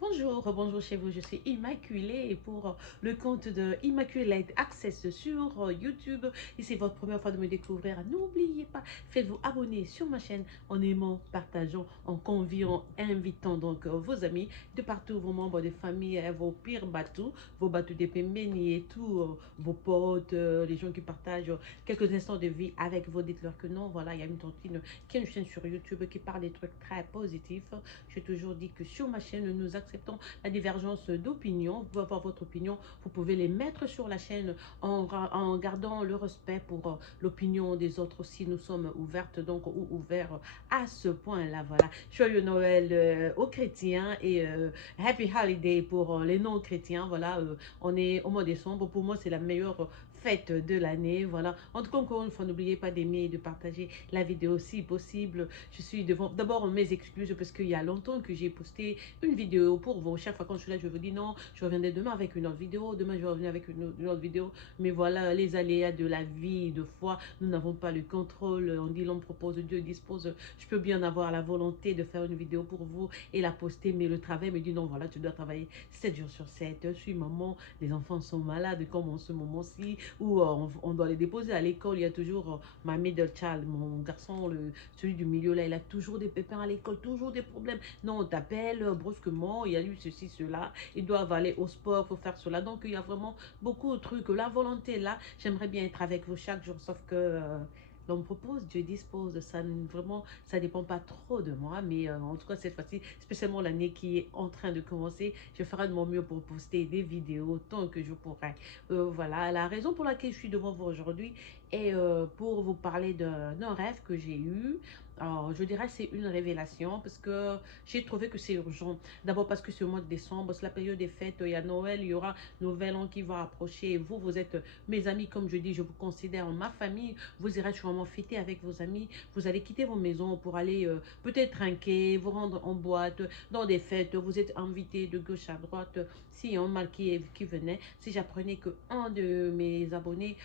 Bonjour, bonjour chez vous, je suis Immaculée et pour le compte de Immaculate Access sur YouTube. Et c'est votre première fois de me découvrir, n'oubliez pas, faites-vous abonner sur ma chaîne en aimant, partageant, en conviant, invitant donc vos amis de partout, vos membres de famille, vos pires batous, vos batous de Pembeni et tous vos potes, les gens qui partagent quelques instants de vie avec vous. Dites-leur que non, voilà, il y a une tontine qui a une chaîne sur YouTube qui parle des trucs très positifs. J'ai toujours dit que sur ma chaîne, nous acceptons la divergence d'opinion. Vous pouvez avoir votre opinion, vous pouvez les mettre sur la chaîne en gardant le respect pour l'opinion des autres aussi. Nous sommes ouvertes donc ou ouverts à ce point-là. Voilà. Joyeux Noël aux chrétiens et Happy Holiday pour les non-chrétiens. Voilà, on est au mois de décembre. Pour moi, c'est la meilleure fête de l'année. Voilà. En tout cas, encore une fois, n'oubliez pas d'aimer et de partager la vidéo si possible. Je suis devant d'abord mes excuses parce qu'il y a longtemps que j'ai posté une vidéo pour vous. Chaque fois quand je suis là, je vous dis non, je reviendrai demain avec une autre vidéo. Demain, je vais revenir avec une autre vidéo. Mais voilà, les aléas de la vie, de foi, nous n'avons pas le contrôle. On dit l'homme propose, Dieu dispose. Je peux bien avoir la volonté de faire une vidéo pour vous et la poster, mais le travail me dit non, voilà, tu dois travailler 7 jours sur 7. Je suis maman, les enfants sont malades comme en ce moment-ci, où on doit les déposer à l'école. Il y a toujours ma middle child, mon garçon, celui du milieu là, il a toujours des pépins à l'école, toujours des problèmes. Non, on t'appelle brusquement, il y a eu ceci, cela, ils doivent aller au sport, il faut faire cela. Donc il y a vraiment beaucoup de trucs. La volonté là, j'aimerais bien être avec vous chaque jour, sauf que l'homme propose, Dieu dispose. Ça vraiment, ça dépend pas trop de moi, mais en tout cas cette fois-ci, spécialement l'année qui est en train de commencer, je ferai de mon mieux pour poster des vidéos tant que je pourrai. Voilà, la raison pour laquelle je suis devant vous aujourd'hui est pour vous parler d'un rêve que j'ai eu. Alors, je dirais que c'est une révélation parce que j'ai trouvé que c'est urgent. D'abord parce que c'est le mois de décembre, c'est la période des fêtes, il y a Noël, il y aura Nouvel An qui va approcher. Vous, vous êtes mes amis, comme je dis, je vous considère ma famille. Vous irez sûrement fêter avec vos amis. Vous allez quitter vos maisons pour aller peut-être trinquer, vous rendre en boîte, dans des fêtes. Vous êtes invités de gauche à droite. Si un mal qui venait, si j'apprenais que un de mes abonnés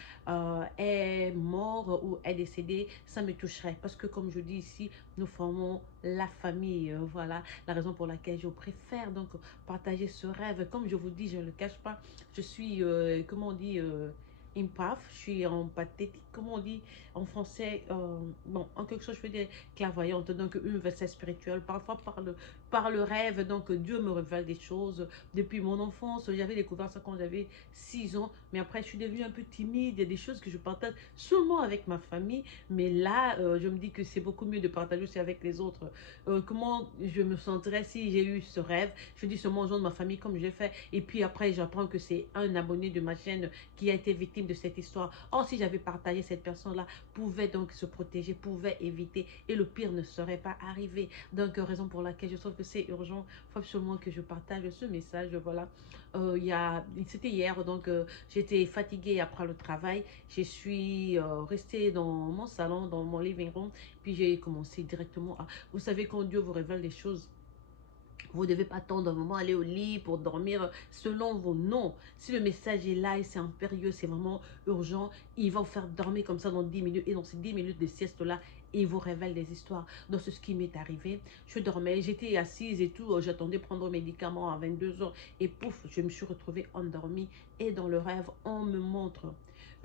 est mort ou est décédé, ça me toucherait. Parce que comme je dis ici, nous formons la famille. Voilà la raison pour laquelle je préfère donc partager ce rêve. Comme je vous dis, je ne le cache pas, je suis, comment on dit, empath, je suis empathétique, comment on dit en français, bon, en quelque chose, je veux dire clairvoyante, donc une verset spirituelle, parfois par le rêve, donc Dieu me révèle des choses. Depuis mon enfance, j'avais découvert ça quand j'avais 6 ans, mais après je suis devenue un peu timide, il y a des choses que je partage seulement avec ma famille, mais là, je me dis que c'est beaucoup mieux de partager aussi avec les autres. Comment je me sentirais si j'ai eu ce rêve? Je dis seulement aux gens de ma famille comme j'ai fait, et puis après j'apprends que c'est un abonné de ma chaîne qui a été victime de cette histoire. Or, si j'avais partagé, cette personne-là pouvait donc se protéger, pouvait éviter, et le pire ne serait pas arrivé. Donc, raison pour laquelle je trouve que c'est urgent, il faut absolument que je partage ce message. Voilà, c'était hier, donc j'étais fatiguée après le travail. Je suis restée dans mon salon, dans mon living room, puis j'ai commencé directement à... Vous savez, quand Dieu vous révèle des choses, vous ne devez pas attendre un moment, aller au lit pour dormir selon vos noms. Si le message est là et c'est impérieux, c'est vraiment urgent, il va vous faire dormir comme ça dans 10 minutes. Et dans ces 10 minutes de sieste-là, il vous révèle des histoires. Donc, c'est ce qui m'est arrivé. Je dormais, j'étais assise et tout. J'attendais prendre un médicament à 22 heures. Et pouf, je me suis retrouvée endormie. Et dans le rêve, on me montre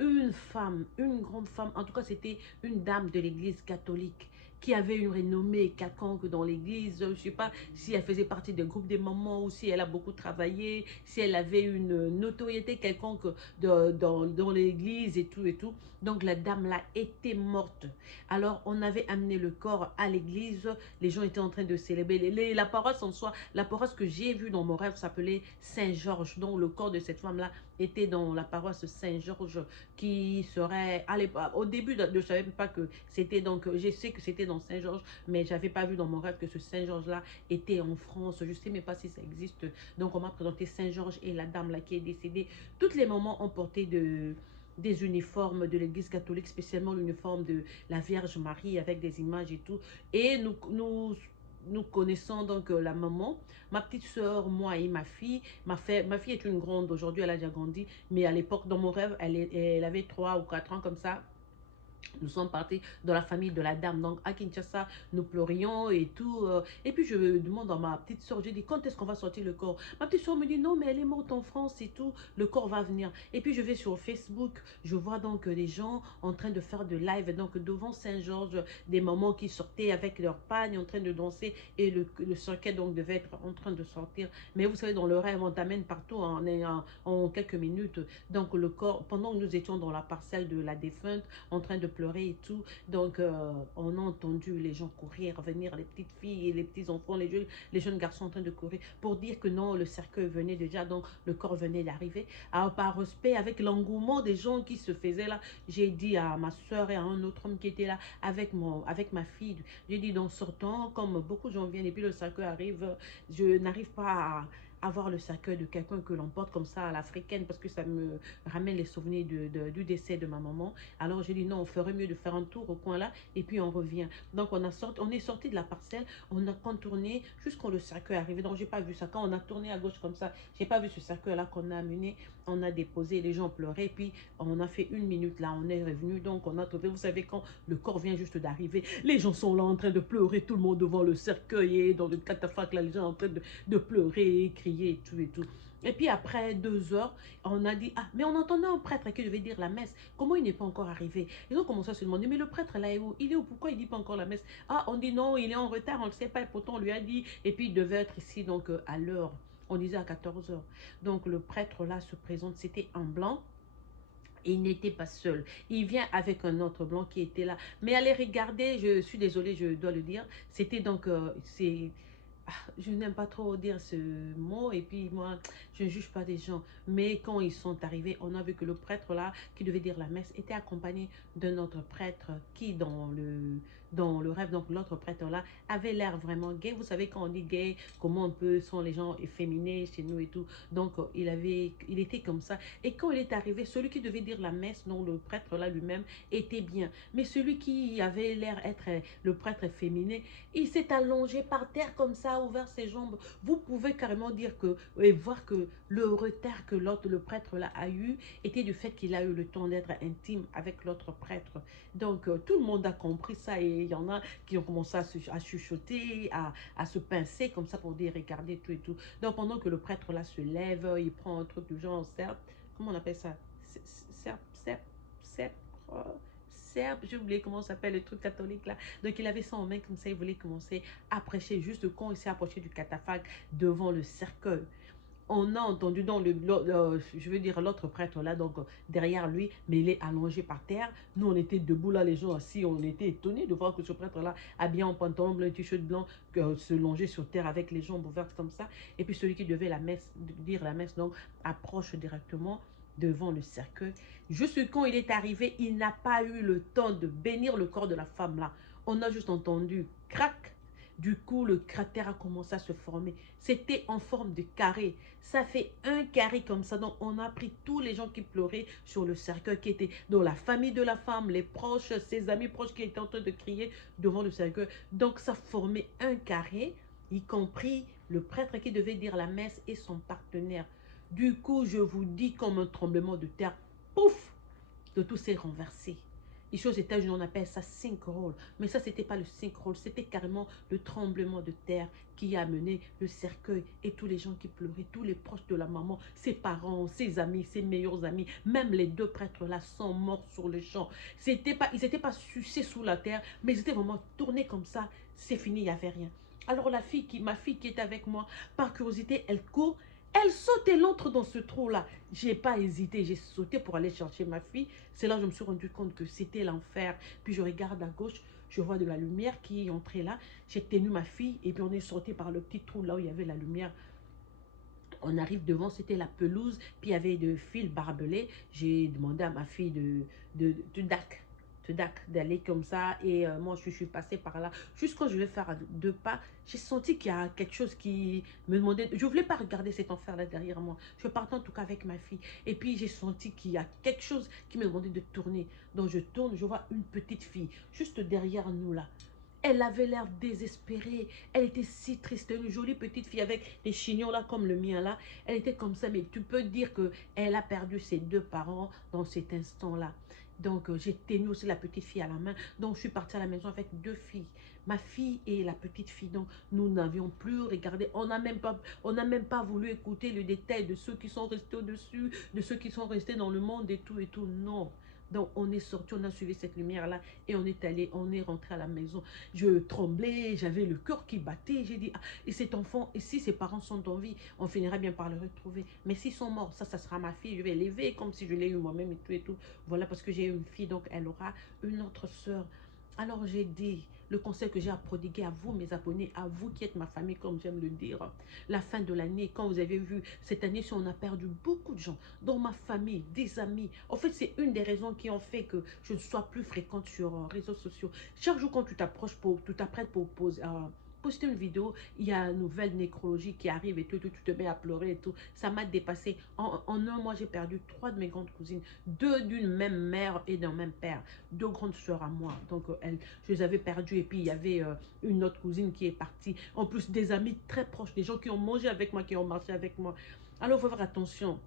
une femme, une grande femme. En tout cas, c'était une dame de l'église catholique qui avait une renommée quelconque dans l'église. Je ne sais pas si elle faisait partie des groupes des mamans ou si elle a beaucoup travaillé, si elle avait une notoriété quelconque dans l'église et tout et tout. Donc la dame là était morte. Alors on avait amené le corps à l'église, les gens étaient en train de célébrer. La paroisse en soi, la paroisse que j'ai vue dans mon rêve s'appelait Saint-Georges, donc le corps de cette femme là était dans la paroisse Saint-Georges qui serait, allez, au début, je ne savais pas que c'était donc, je sais que c'était dans Saint-Georges, mais je n'avais pas vu dans mon rêve que ce Saint-Georges-là était en France. Je ne sais même pas si ça existe. Donc, on m'a présenté Saint-Georges et la dame là qui est décédée. Toutes les mamans ont porté des uniformes de l'église catholique, spécialement l'uniforme de la Vierge Marie avec des images et tout. Et nous connaissons donc la maman, ma petite soeur, moi et ma fille. Ma fille est une grande, aujourd'hui elle a déjà grandi, mais à l'époque dans mon rêve, elle avait 3 ou 4 ans comme ça. Nous sommes partis dans la famille de la dame. Donc, à Kinshasa, nous pleurions et tout. Et puis, je demande à ma petite soeur, je dis, quand est-ce qu'on va sortir le corps? Ma petite soeur me dit, non, mais elle est morte en France et tout. Le corps va venir. Et puis, je vais sur Facebook. Je vois donc les gens en train de faire de live. Donc, devant Saint-Georges, des mamans qui sortaient avec leur pagne en train de danser. Et le cercueil, donc, devait être en train de sortir. Mais vous savez, dans le rêve, on t'amène partout en quelques minutes. Donc, le corps, pendant que nous étions dans la parcelle de la défunte, en train de pleurer et tout. Donc, on a entendu les gens courir, venir, les petites filles et les petits enfants, les jeunes garçons en train de courir pour dire que non, le cercueil venait déjà, donc le corps venait d'arriver. Alors, par respect, avec l'engouement des gens qui se faisaient là, j'ai dit à ma soeur et à un autre homme qui était là avec ma fille, j'ai dit, donc sortant, comme beaucoup de gens viennent et puis le cercueil arrive, je n'arrive pas à avoir le cercueil de quelqu'un que l'on porte comme ça à l'africaine parce que ça me ramène les souvenirs du décès de ma maman. Alors j'ai dit non, on ferait mieux de faire un tour au coin là et puis on revient. Donc on est sorti de la parcelle, on a contourné jusqu'au le cercueil est arrivé. Donc j'ai pas vu ça. Quand on a tourné à gauche comme ça, j'ai pas vu ce cercueil là qu'on a amené. On a déposé, les gens pleuraient, puis on a fait 1 minute là, on est revenu. Donc on a trouvé, vous savez, quand le corps vient juste d'arriver, les gens sont là en train de pleurer, tout le monde devant le cercueil et dans le catafalque là, les gens en train de pleurer, crier et tout et tout. Et puis après 2 heures, on a dit, ah, mais on entendait un prêtre qui devait dire la messe. Comment il n'est pas encore arrivé? Ils ont commencé à se demander, mais le prêtre là est où? Il est où? Pourquoi il ne dit pas encore la messe? Ah, on dit non, il est en retard, on ne le sait pas. Et pourtant, on lui a dit. Et puis, il devait être ici donc à l'heure. On disait à 14 heures. Donc, le prêtre là se présente. C'était un blanc. Il n'était pas seul. Il vient avec un autre blanc qui était là. Mais allez regarder, je suis désolée, je dois le dire. C'était donc, je n'aime pas trop dire ce mot et puis moi, je ne juge pas des gens. Mais quand ils sont arrivés, on a vu que le prêtre là, qui devait dire la messe, était accompagné d'un autre prêtre qui, dans le rêve, donc l'autre prêtre là, avait l'air vraiment gay. Vous savez, quand on dit gay, comment un peu sont les gens efféminés chez nous et tout. Donc, il était comme ça. Et quand il est arrivé, celui qui devait dire la messe, non, le prêtre là lui-même, était bien. Mais celui qui avait l'air être le prêtre efféminé, il s'est allongé par terre comme ça, ouvert ses jambes. Vous pouvez carrément dire que, et voir que le retard que l'autre, le prêtre là, a eu, était du fait qu'il a eu le temps d'être intime avec l'autre prêtre. Donc, tout le monde a compris ça et il y en a qui ont commencé à chuchoter, à se pincer comme ça pour dire, regardez tout et tout. Donc, pendant que le prêtre là se lève, il prend un truc du genre, comment on appelle ça? Serpe, serpe, serpe, serbe, j'ai oublié comment ça s'appelle le truc catholique là. Donc il avait ça en main comme ça, il voulait commencer à prêcher juste quand il s'est approché du catafalque devant le cercueil. On a entendu dans je veux dire l'autre prêtre là, donc derrière lui, mais il est allongé par terre. Nous on était debout là, les gens assis, on était étonnés de voir que ce prêtre là, habillé en pantalon blanc, t-shirt blanc, se longer sur terre avec les jambes ouvertes comme ça. Et puis celui qui devait dire la messe, donc approche directement devant le cercueil. Juste quand il est arrivé, il n'a pas eu le temps de bénir le corps de la femme là. On a juste entendu crac. Du coup, le cratère a commencé à se former. C'était en forme de carré. Ça fait un carré comme ça. Donc, on a pris tous les gens qui pleuraient sur le cercueil qui étaient dans la famille de la femme, les proches, ses amis proches qui étaient en train de crier devant le cercueil. Donc, ça formait un carré, y compris le prêtre qui devait dire la messe et son partenaire. Du coup, je vous dis comme un tremblement de terre, pouf, de tout s'est renversé. Ici aux États-Unis, on appelle ça synchronie. Mais ça, c'était pas le synchronie, c'était carrément le tremblement de terre qui a amené le cercueil et tous les gens qui pleuraient, tous les proches de la maman, ses parents, ses amis, ses meilleurs amis, même les 2 prêtres-là sont morts sur le champ. Ils n'étaient pas sucés sous la terre, mais ils étaient vraiment tournés comme ça. C'est fini, il n'y avait rien. Alors ma fille qui est avec moi, par curiosité, elle court. Elle saute et l'entre dans ce trou-là. J'ai pas hésité, j'ai sauté pour aller chercher ma fille. C'est là que je me suis rendu compte que c'était l'enfer. Puis je regarde à gauche, je vois de la lumière qui est entrée là. J'ai tenu ma fille et puis on est sorti par le petit trou là où il y avait la lumière. On arrive devant, c'était la pelouse, puis il y avait des fils barbelés. J'ai demandé à ma fille d'aller comme ça et moi je suis passée par là juste quand je vais faire 2 pas j'ai senti qu'il y a quelque chose qui me demandait, je voulais pas regarder cet enfer là derrière moi, je partais en tout cas avec ma fille et puis j'ai senti qu'il y a quelque chose qui me demandait de tourner, donc je tourne, je vois une petite fille juste derrière nous là. Elle avait l'air désespérée. Elle était si triste. Une jolie petite fille avec des chignons là comme le mien là. Elle était comme ça. Mais tu peux dire qu'elle a perdu ses 2 parents dans cet instant-là. Donc, j'ai tenu aussi la petite fille à la main. Donc, je suis partie à la maison avec deux filles. Ma fille et la petite fille. Donc, nous n'avions plus regardé. On n'a même pas voulu écouter le détail de ceux qui sont restés au-dessus, de ceux qui sont restés dans le monde et tout et tout. Non. Donc, on est sorti, on a suivi cette lumière-là et on est allé, on est rentré à la maison. Je tremblais, j'avais le cœur qui battait. J'ai dit, ah, et cet enfant, et si ses parents sont en vie, on finira bien par le retrouver. Mais s'ils sont morts, ça sera ma fille. Je vais l'élever comme si je l'ai eu moi-même et tout et tout. Voilà, parce que j'ai une fille, donc elle aura une autre sœur. Alors j'ai dit, le conseil que j'ai à prodiguer à vous, mes abonnés, à vous qui êtes ma famille, comme j'aime le dire, la fin de l'année, quand vous avez vu, cette année, si on a perdu beaucoup de gens, dans ma famille, des amis. En fait, c'est une des raisons qui ont fait que je ne sois plus fréquente sur réseaux sociaux. Chaque jour, quand tu t'approches, tu t'apprêtes pour poster une vidéo, il y a une nouvelle nécrologie qui arrive et tout, tu te mets à pleurer et tout. Ça m'a dépassé. En un mois, j'ai perdu 3 de mes grandes cousines, 2 d'une même mère et d'un même père, 2 grandes soeurs à moi. Donc, je les avais perdues et puis il y avait une autre cousine qui est partie. En plus, des amis très proches, des gens qui ont mangé avec moi, qui ont marché avec moi. Alors, il faut faire attention.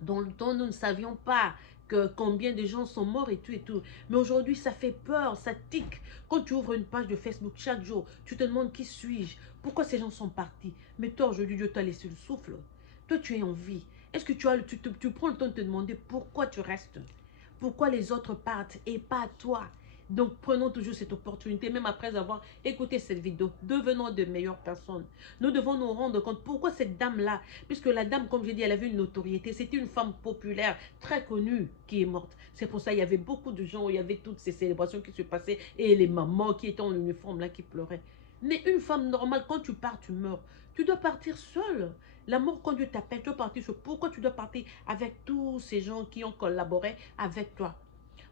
Dont nous ne savions pas que combien de gens sont morts et tout et tout. Mais aujourd'hui, ça fait peur, ça tique. Quand tu ouvres une page de Facebook chaque jour, tu te demandes qui suis-je? Pourquoi ces gens sont partis? Mais toi, aujourd'hui, Dieu t'a laissé le souffle. Toi, tu es en vie. Est-ce que tu prends le temps de te demander pourquoi tu restes? Pourquoi les autres partent et pas toi? Donc, prenons toujours cette opportunité, même après avoir écouté cette vidéo. Devenons de meilleures personnes. Nous devons nous rendre compte pourquoi cette dame-là, puisque la dame, comme j'ai dit, elle avait une notoriété. C'était une femme populaire, très connue, qui est morte. C'est pour ça qu'il y avait beaucoup de gens, il y avait toutes ces célébrations qui se passaient et les mamans qui étaient en uniforme là, qui pleuraient. Mais une femme normale, quand tu pars, tu meurs. Tu dois partir seule. La mort, quand Dieu t'appelle, tu dois partir seule. Pourquoi tu dois partir avec tous ces gens qui ont collaboré avec toi?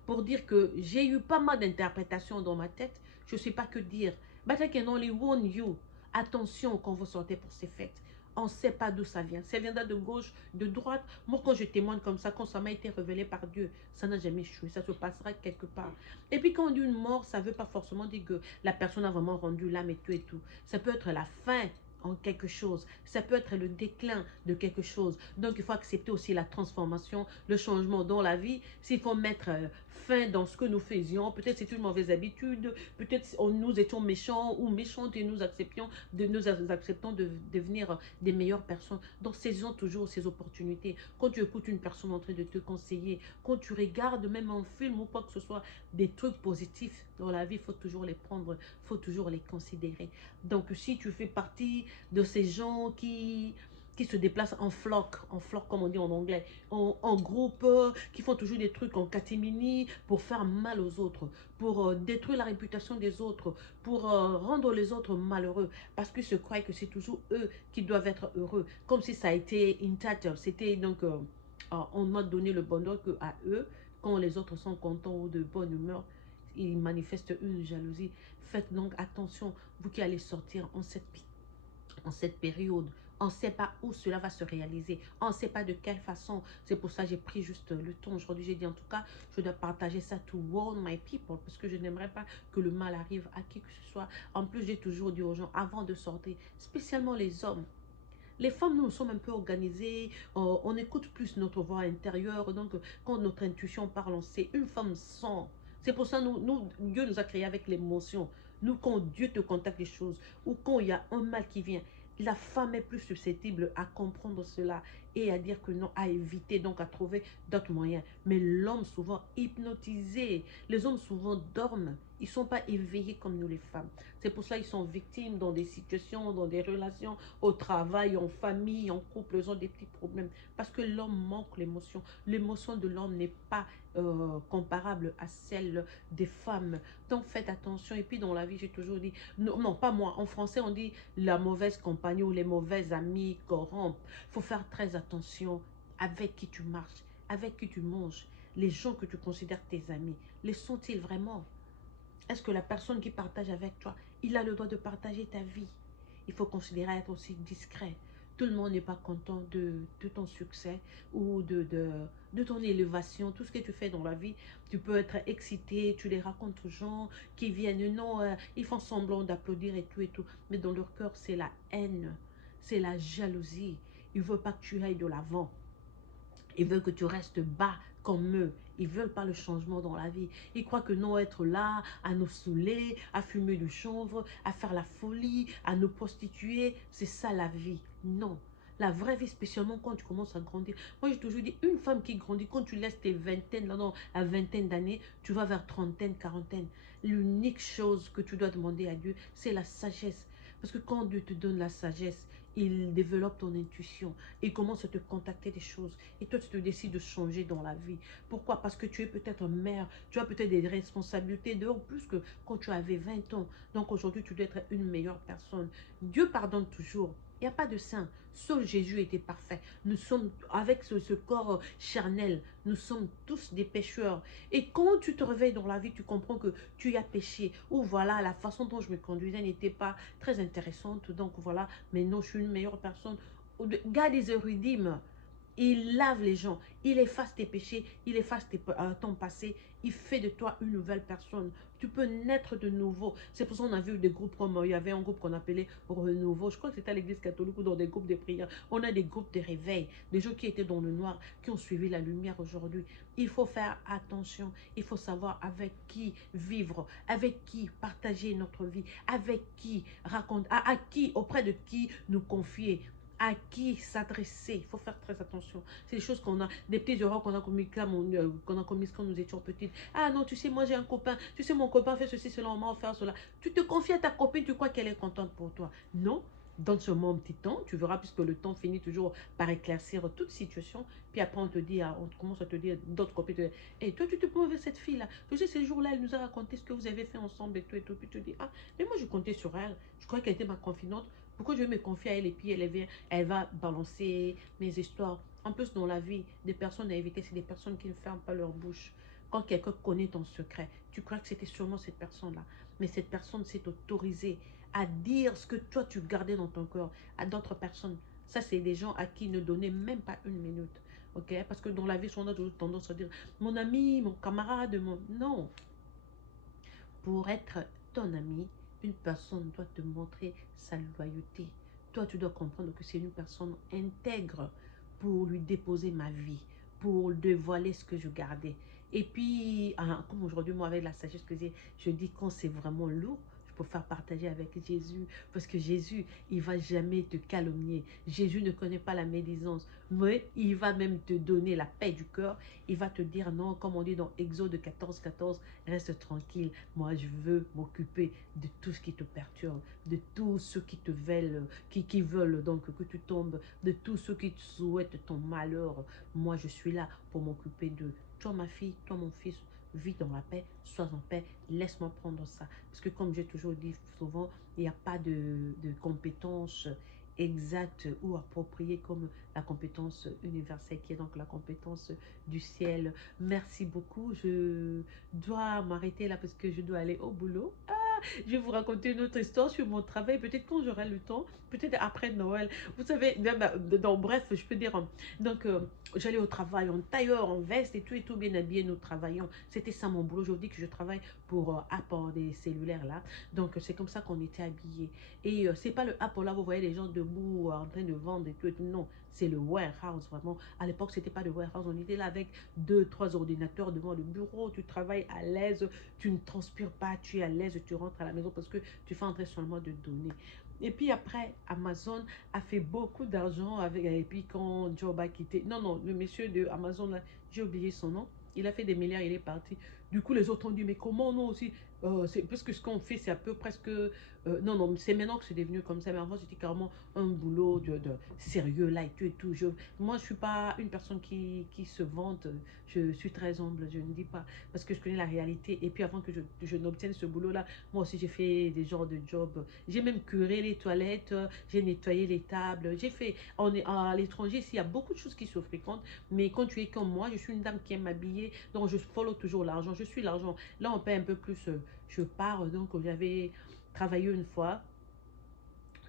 Pour dire que j'ai eu pas mal d'interprétations dans ma tête. Je ne sais pas que dire. But I can only warn you. Attention quand vous sortez pour ces fêtes. On ne sait pas d'où ça vient. Ça viendra de gauche, de droite. Moi, quand je témoigne comme ça, quand ça m'a été révélé par Dieu, ça n'a jamais échoué. Ça se passera quelque part. Et puis, quand on dit une mort, ça ne veut pas forcément dire que la personne a vraiment rendu l'âme et tout et tout. Ça peut être la fin en quelque chose. Ça peut être le déclin de quelque chose. Donc, il faut accepter aussi la transformation, le changement dans la vie. S'il faut mettre fin dans ce que nous faisions, peut-être c'est une mauvaise habitude, peut-être nous étions méchants ou méchantes et nous acceptons de devenir des meilleures personnes. Donc, saisissons toujours ces opportunités. Quand tu écoutes une personne en train de te conseiller, quand tu regardes même un film ou quoi que ce soit, des trucs positifs dans la vie, il faut toujours les prendre, il faut toujours les considérer. Donc, si tu fais partie de ces gens qui se déplacent en floc comme on dit en anglais, en groupe, qui font toujours des trucs en catimini pour faire mal aux autres, pour détruire la réputation des autres, pour rendre les autres malheureux, parce qu'ils se croient que c'est toujours eux qui doivent être heureux, comme si ça a été entitled, c'était donc, on m'a donné le bonheur que à eux, quand les autres sont contents ou de bonne humeur, ils manifestent une jalousie. Faites donc attention, vous qui allez sortir en cette période. On ne sait pas où cela va se réaliser. On ne sait pas de quelle façon. C'est pour ça que j'ai pris juste le temps. Aujourd'hui, j'ai dit en tout cas, je dois partager ça to warn my people. Parce que je n'aimerais pas que le mal arrive à qui que ce soit. En plus, j'ai toujours dit aux gens, avant de sortir, spécialement les hommes. Les femmes, nous sommes un peu organisées. On écoute plus notre voix intérieure. Donc, quand notre intuition parle, on sait. Une femme sent. C'est pour ça que Dieu nous a créés avec l'émotion. Nous, quand Dieu te contacte des choses ou quand il y a un mal qui vient, la femme est plus susceptible à comprendre cela et à dire que non, à éviter, donc à trouver d'autres moyens. Mais l'homme souvent hypnotisé, les hommes souvent dorment, ils ne sont pas éveillés comme nous les femmes. C'est pour ça qu'ils sont victimes dans des situations, dans des relations, au travail, en famille, en couple, ils ont des petits problèmes. Parce que l'homme manque l'émotion. L'émotion de l'homme n'est pas comparable à celle des femmes. Donc faites attention. Et puis dans la vie, j'ai toujours dit, non, non, pas moi. En français, on dit la mauvaise compagnie ou les mauvais amis corrompent. Il faut faire très attention avec qui tu marches, avec qui tu manges. Les gens que tu considères tes amis, les sont-ils vraiment? Est-ce que la personne qui partage avec toi, il a le droit de partager ta vie? Il faut considérer être aussi discret. Tout le monde n'est pas content de ton succès ou de ton élévation. Tout ce que tu fais dans la vie, tu peux être excité, tu les racontes aux gens qui viennent. Non, ils font semblant d'applaudir et tout et tout. Mais dans leur cœur, c'est la haine, c'est la jalousie. Ils ne veulent pas que tu ailles de l'avant. Ils veulent que tu restes bas comme eux. Ils ne veulent pas le changement dans la vie. Ils croient que non, être là, à nous saouler, à fumer du chanvre, à faire la folie, à nous prostituer, c'est ça la vie. Non. La vraie vie, spécialement quand tu commences à grandir. Moi, j'ai toujours dit, une femme qui grandit, quand tu laisses tes vingtaines, non, la vingtaine d'années, tu vas vers trentaine, quarantaine. L'unique chose que tu dois demander à Dieu, c'est la sagesse. Parce que quand Dieu te donne la sagesse, il développe ton intuition. Il commence à te contacter des choses. Et toi, tu te décides de changer dans la vie. Pourquoi? Parce que tu es peut-être mère, tu as peut-être des responsabilités dehors plus que quand tu avais 20 ans. Donc aujourd'hui, tu dois être une meilleure personne. Dieu pardonne toujours. Il n'y a pas de saint. Seul Jésus était parfait. Nous sommes, avec ce corps charnel, nous sommes tous des pécheurs. Et quand tu te réveilles dans la vie, tu comprends que tu as péché. Ou voilà, la façon dont je me conduisais n'était pas très intéressante. Donc voilà, maintenant je suis une meilleure personne. God is a redeemer. Il lave les gens, il efface tes péchés, il efface ton passé, il fait de toi une nouvelle personne. Tu peux naître de nouveau. C'est pour ça qu'on a vu des groupes comme, il y avait un groupe qu'on appelait Renouveau. Je crois que c'était à l'église catholique ou dans des groupes de prière. On a des groupes de réveil, des gens qui étaient dans le noir, qui ont suivi la lumière aujourd'hui. Il faut faire attention, il faut savoir avec qui vivre, avec qui partager notre vie, avec qui raconter, à qui, auprès de qui nous confier, à qui s'adresser. Il faut faire très attention. C'est des choses qu'on a, des petites erreurs qu'on a commises quand nous étions petites. Ah non, tu sais, moi j'ai un copain, tu sais, mon copain fait ceci, cela, on m'a offert cela. Tu te confies à ta copine, tu crois qu'elle est contente pour toi. Non, donne seulement un petit temps, tu verras, puisque le temps finit toujours par éclaircir toute situation. Puis après, on te dit, on commence à te dire, d'autres copines, te disent, hey, toi, tu te prends avec cette fille-là. Tu sais, ce jour-là, elle nous a raconté ce que vous avez fait ensemble et tout et tout. Puis tu te dis, ah, mais moi, je comptais sur elle. Je crois qu'elle était ma confidente. Pourquoi je vais me confier à elle et puis elle va balancer mes histoires. En plus, dans la vie, des personnes à éviter, c'est des personnes qui ne ferment pas leur bouche. Quand quelqu'un connaît ton secret, tu crois que c'était sûrement cette personne-là. Mais cette personne s'est autorisée à dire ce que toi, tu gardais dans ton cœur à d'autres personnes. Ça, c'est des gens à qui ne donnez même pas une minute. Ok? Parce que dans la vie, on a toujours tendance à dire mon ami, mon camarade, mon... Non. Pour être ton ami, une personne doit te montrer sa loyauté. Toi, tu dois comprendre que c'est une personne intègre pour lui déposer ma vie, pour dévoiler ce que je gardais. Et puis, comme aujourd'hui, moi, avec la sagesse que j'ai, je dis quand c'est vraiment lourd, je peux faire partager avec Jésus. Parce que Jésus, il ne va jamais te calomnier. Jésus ne connaît pas la médisance. Mais il va même te donner la paix du cœur. Il va te dire non, comme on dit dans Exode 14, 14, reste tranquille. Moi, je veux m'occuper de tout ce qui te perturbe, de tous ceux qui te veulent, qui veulent donc que tu tombes, de tous ceux qui te souhaitent ton malheur. Moi, je suis là pour m'occuper de toi, ma fille, toi, mon fils. Vis dans la paix, sois en paix, laisse-moi prendre ça. Parce que comme j'ai toujours dit souvent, il n'y a pas de compétences exacte ou appropriée comme la compétence universelle qui est donc la compétence du ciel. Merci beaucoup. Je dois m'arrêter là parce que je dois aller au boulot. Je vais vous raconter une autre histoire sur mon travail, peut-être quand j'aurai le temps, peut-être après Noël. Vous savez, donc, bref, je peux dire, donc j'allais au travail en tailleur, en veste et tout bien habillé, nous travaillons. C'était ça mon boulot. Je vous dis que je travaille pour Apple, des cellulaires là. Donc c'est comme ça qu'on était habillés. Et c'est pas le Apple là, vous voyez les gens debout en train de vendre et tout. Non, c'est le warehouse vraiment. À l'époque, c'était pas le warehouse. On était là avec deux, trois ordinateurs devant le bureau. Tu travailles à l'aise, tu ne transpires pas, tu es à l'aise, tu rentres à la maison parce que tu fais entrer seulement de données. Et puis après, Amazon a fait beaucoup d'argent avec. Et puis quand Job a quitté, non, non, le monsieur de Amazon, là, j'ai oublié son nom. Il a fait des milliards, il est parti. Du coup, les autres ont dit, mais comment non aussi parce que ce qu'on fait, c'est un peu presque. Non, non, c'est maintenant que c'est devenu comme ça. Mais avant, c'était carrément un boulot de sérieux, là et tout et tout. Moi, je ne suis pas une personne qui se vante. Je suis très humble, je ne dis pas. Parce que je connais la réalité. Et puis, avant que je n'obtienne ce boulot-là, moi aussi, j'ai fait des genres de jobs. J'ai même curé les toilettes, j'ai nettoyé les tables. J'ai fait. On est à l'étranger, ici, il y a beaucoup de choses qui se fréquentent. Mais quand tu es comme moi, je suis une dame qui aime m'habiller. Donc, je follow toujours l'argent. Je suis l'argent. Là, on paie un peu plus. Je pars. Donc, j'avais travaillé une fois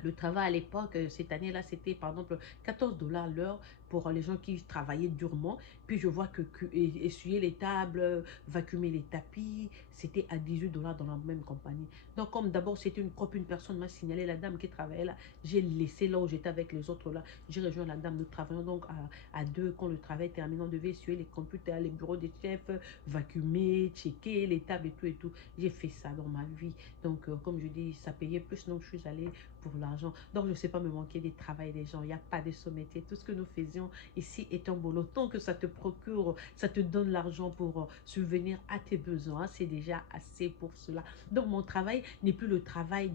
Le travail à l'époque, cette année-là, c'était par exemple 14 $ l'heure pour les gens qui travaillaient durement. Puis je vois que essuyer les tables, vacuumer les tapis, c'était à 18 $ dans la même compagnie. Donc comme d'abord c'était une personne m'a signalé la dame qui travaillait là, j'ai laissé là où j'étais avec les autres là, j'ai rejoint la dame, nous travaillons donc à deux. Quand le travail est terminé, on devait essuyer les computers, les bureaux des chefs, vacuumer, checker les tables et tout et tout. J'ai fait ça dans ma vie. Donc comme je dis, ça payait plus, donc je suis allée pour l'argent. Donc, je ne sais pas me manquer du travail des gens. Il n'y a pas de sous-métier. Tout ce que nous faisions ici est un boulot. Tant que ça te procure, ça te donne l'argent pour subvenir à tes besoins, c'est déjà assez pour cela. Donc, mon travail n'est plus le travail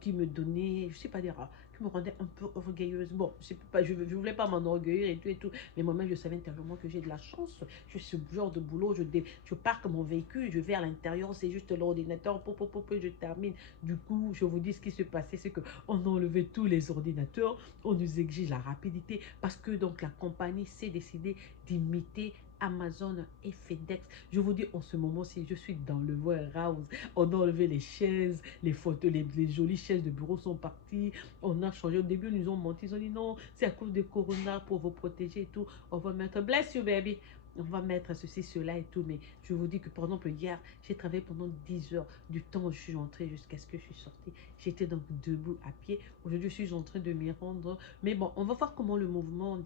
qui me donnait, je ne sais pas dire, qui me rendait un peu orgueilleuse. Bon, je ne voulais pas m'enorgueillir et tout. Mais moi-même, je savais intérieurement que j'ai de la chance. Je suis ce genre de boulot. Je parque mon véhicule, je vais à l'intérieur, c'est juste l'ordinateur, je termine. Du coup, je vous dis ce qui se passait, c'est qu'on a enlevé tous les ordinateurs, on nous exige la rapidité parce que donc la compagnie s'est décidée d'imiter Amazon et FedEx. Je vous dis, en ce moment-ci, je suis dans le warehouse. On a enlevé les chaises, les photos, les jolies chaises de bureau sont parties. On a changé. Au début, ils nous ont menti. Ils ont dit non, c'est à cause de Corona pour vous protéger et tout. On va mettre bless you, baby. On va mettre ceci, cela et tout. Mais je vous dis que, par exemple, hier, j'ai travaillé pendant 10 heures du temps où je suis entrée jusqu'à ce que je suis sortie. J'étais donc debout à pied. Aujourd'hui, je suis en train de m'y rendre. Mais bon, on va voir comment le mouvement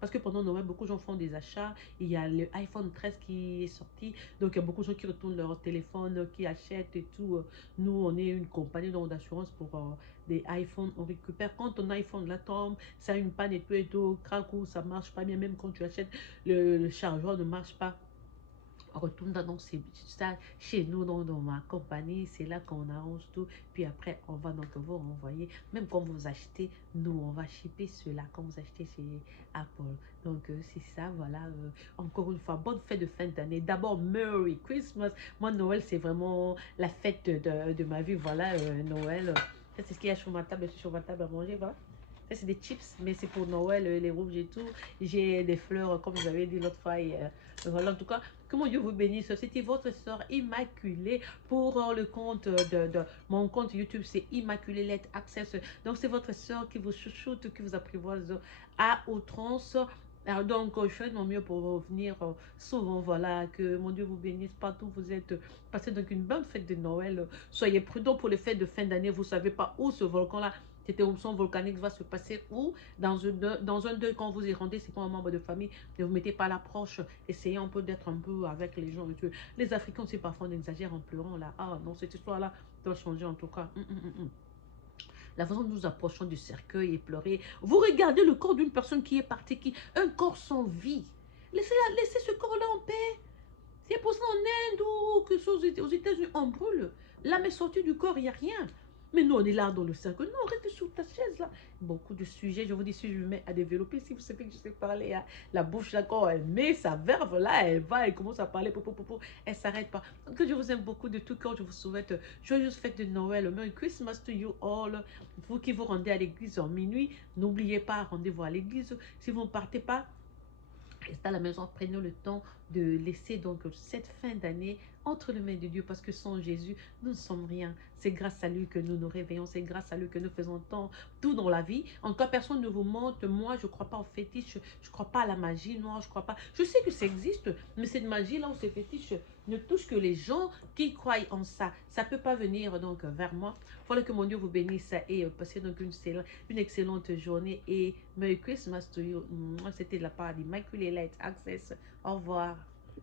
parce que pendant Noël, beaucoup de gens font des achats. Il y a le iPhone 13 qui est sorti. Donc, il y a beaucoup de gens qui retournent leur téléphone, qui achètent et tout. Nous, on est une compagnie d'assurance pour des iPhones. On récupère quand ton iPhone là tombe, ça a une panne et tout, craque ou ça marche pas bien. Même quand tu achètes, le chargeur ne marche pas. On retourne donc c'est ça chez nous dans ma compagnie, c'est là qu'on arrange tout, puis après on va donc vous renvoyer, même quand vous achetez, nous on va shipper cela quand vous achetez chez Apple. Donc c'est ça, voilà. Encore une fois, bonne fête de fin d'année. D'abord Merry Christmas. Moi Noël c'est vraiment la fête de ma vie, voilà. Noël, ça c'est ce qu'il y a sur ma table, je suis sur ma table à manger, voilà. Ça, c'est des chips, mais c'est pour Noël, les rouges et tout. J'ai des fleurs, comme vous avez dit l'autre fois. Voilà, en tout cas, que mon Dieu vous bénisse. C'était votre soeur Immaculée pour le compte mon compte YouTube, c'est Immaculée Let Access. Donc, c'est votre soeur qui vous chouchoute, qui vous apprivoise à outrance. Alors, donc, je fais de mon mieux pour revenir souvent. Voilà, que mon Dieu vous bénisse partout. Vous êtes passé donc une bonne fête de Noël. Soyez prudents pour les fêtes de fin d'année. Vous ne savez pas où ce volcan-là, cette éruption volcanique va se passer où dans un deuil, quand vous y rendez, c'est pas un membre de famille, ne vous mettez pas l'approche, essayez un peu d'être un peu avec les gens. Les Africains aussi, parfois, on exagère en pleurant là. Ah non, cette histoire-là doit changer en tout cas. La façon dont nous approchons du cercueil et pleurer. Vous regardez le corps d'une personne qui est partie, un corps sans vie. Laissez ce corps-là en paix. C'est pour ça en Inde ou que ce aux États-Unis, on brûle. L'âme est sortie du corps, il n'y a rien. Mais nous, on est là dans le cercle. Non, reste sur ta chaise là. Beaucoup de sujets, je vous dis, si je me mets à développer, si vous savez que je sais parler, hein, la bouche là, quand elle met sa verve là, elle va, elle commence à parler, elle ne s'arrête pas. Donc, je vous aime beaucoup de tout cœur. Je vous souhaite joyeuse fête de Noël. Merry Christmas to you all. Vous qui vous rendez à l'église en minuit, n'oubliez pas, rendez-vous à l'église. Si vous ne partez pas, restez à la maison, prenez le temps de laisser donc cette fin d'année entre les mains de Dieu parce que sans Jésus, nous ne sommes rien. C'est grâce à lui que nous nous réveillons, c'est grâce à lui que nous faisons tout dans la vie. En cas, personne ne vous montre, moi, je ne crois pas au fétiche, je ne crois pas à la magie noire, je crois pas. Je sais que ça existe, mais cette magie-là ou ces fétiches ne touche que les gens qui croient en ça. Ça ne peut pas venir donc vers moi. Voilà que mon Dieu vous bénisse et passez donc une excellente journée et Merry Christmas to you. C'était de la part d'Immaculée Light Access. Au revoir.